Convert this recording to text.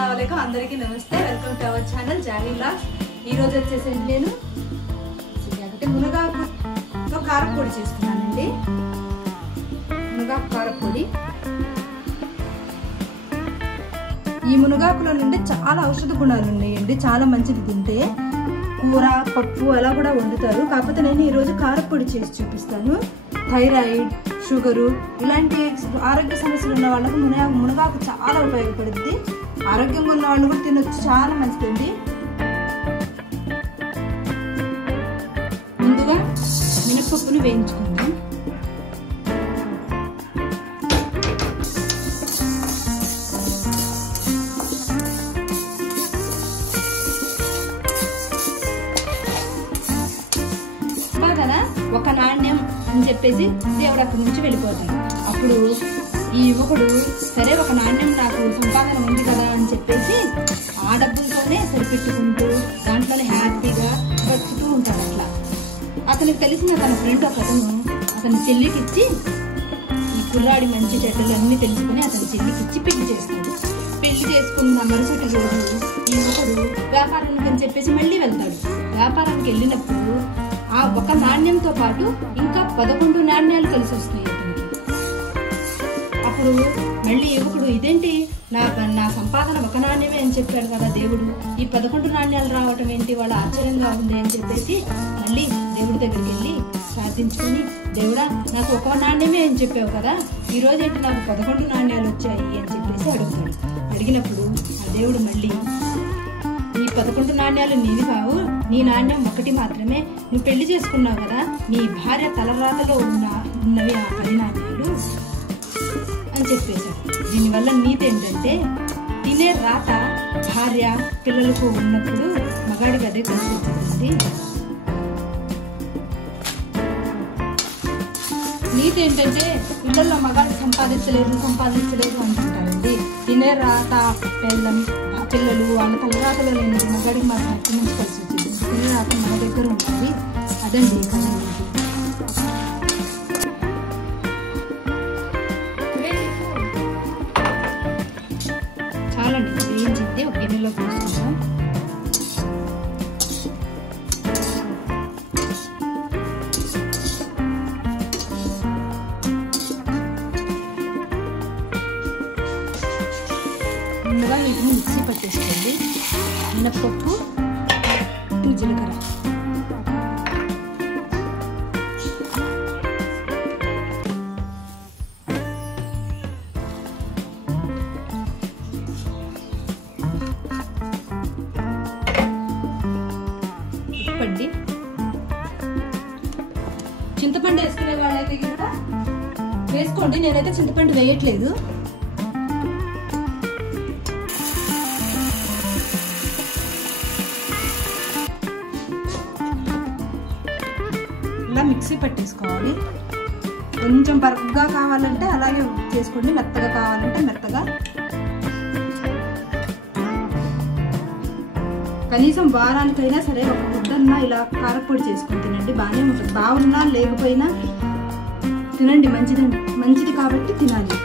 अस्सलामुअलैकुम अंदरिकी नमस्ते welcome to our channel जानी व्लॉग्स। ఈ రోజు వచ్చేసి నేను మునగాకుతో కారపొడి చేస్తున్నానండి। మునగాకు కారపొడి ఈ మునగాకులో నుండి చాలా ఔషధ గుణాలు ఉన్నాయండి। చాలా మంచిది, తింటే కూర పప్పు అలా కూడా వండుతారు। కాకపోతే నేను ఈ రోజు కారపొడి చేసి చూపిస్తాను। థైరాయిడ్, షుగర్ ఇలాంటి ఆరోగ్య సమస్యలు ఉన్న వాళ్ళకు మునగాకు చాలా ఉపయోగపడుతుంది। ఆరోగ్యంగా ఉన్న వాళ్ళు కూడా తినొచ్చు, చాలా మంచిదండి। ముందుగా మినపప్పును వేయించుకుందాం। ఒక నాణ్యం అని చెప్పేసి దేవుడు అక్కడి నుంచి వెళ్ళిపోతాడు। అప్పుడు ఈ యువకుడు సరే ఒక నాణ్యం నాకు సంపాదన ఉంది కదా అని చెప్పేసి ఆ డబ్బులతోనే సరిపెట్టుకుంటూ దాంట్లోనే హ్యాపీగా బతుకుతూ ఉంటాడు। అట్లా అతనికి తెలిసిన తన ఫ్రెండ్ ఒకతను అతని చెల్లికి ఇచ్చి ఈ కుర్రాడి మంచి చెడ్డలు అన్ని తెలుసుకుని అతని చెల్లికి ఇచ్చి పెళ్లి చేస్తాడు। పెళ్లి చేసుకున్న మరుసటి రోజు ఈ యువకుడు వ్యాపారానికి అని చెప్పేసి మళ్ళీ వెళ్తాడు। వ్యాపారానికి వెళ్ళినప్పుడు ఆ ఒక నాణ్యంతో పాటు ఇంకా 11 నాణ్యాలు కలిసి వస్తాయి అతనికి। అప్పుడు మళ్ళీ యువకుడు ఇదేంటి నా సంపాదన ఒక నాణ్యమే అని చెప్పాడు కదా దేవుడు, ఈ 11 నాణ్యాలు రావటం ఏంటి, వాళ్ళ ఆశ్చర్యంగా ఉంది అని చెప్పేసి మళ్ళీ దేవుడి దగ్గరికి వెళ్ళి ప్రార్థించుకుని, దేవుడా నాకు ఒక నాణ్యమే అని చెప్పావు కదా, ఈ రోజు ఏంటి నాకు 11 నాణ్యాలు వచ్చాయి అని చెప్పేసి అడుగుతాడు। అడిగినప్పుడు ఆ దేవుడు మళ్ళీ ఈ 11 నాణ్యాలు నీవి కావు, నీ నాణ్యం ఒకటి మాత్రమే, నువ్వు పెళ్లి చేసుకున్నావు కదా, నీ భార్య తలరాతలో ఉన్నవి ఆ 10 నాణ్యాలు అని చెప్పేశాడు। దీనివల్ల నీతి ఏంటంటే తినే రాత భార్య పిల్లలకు ఉన్నప్పుడు మగాడికి అదే కలిసి వచ్చింది। నీతి ఏంటంటే ఇళ్లలో మగాడు సంపాదించలేదు అంటుంటారండి। తినే రాత పిల్లలు వాళ్ళ తలరాతలో లేనిది మగాడికి మాత్రం ఎక్కడి నుంచి కలిసి వచ్చింది, తినే రాత మన దగ్గర ఉంటుంది అదండి కథ। చాలండి వేయించింది ఒక గిన్నెలో పోసుకుందాం। ముందుగా వీటిని మిక్సీ పట్టేసుకోండి। మినప్పప్పు, జీలకర్ర, ఉప్పండి, చింతపండు వేసుకునే వాళ్ళైతే కనుక వేసుకోండి, నేనైతే చింతపండు వేయట్లేదు। ఇలా మిక్సీ పట్టేసుకోవాలి। కొంచెం బరగ్గా కావాలంటే అలాగే చేసుకోండి, మెత్తగా కావాలంటే మెత్తగా। కనీసం వారానికైనా సరే ఒక ముద్దన్నా ఇలా కారపొడి చేసుకొని తినండి, బాగానే ఉంటుంది। బాగున్నా లేకపోయినా తినండి, మంచిది కాబట్టి తినాలి।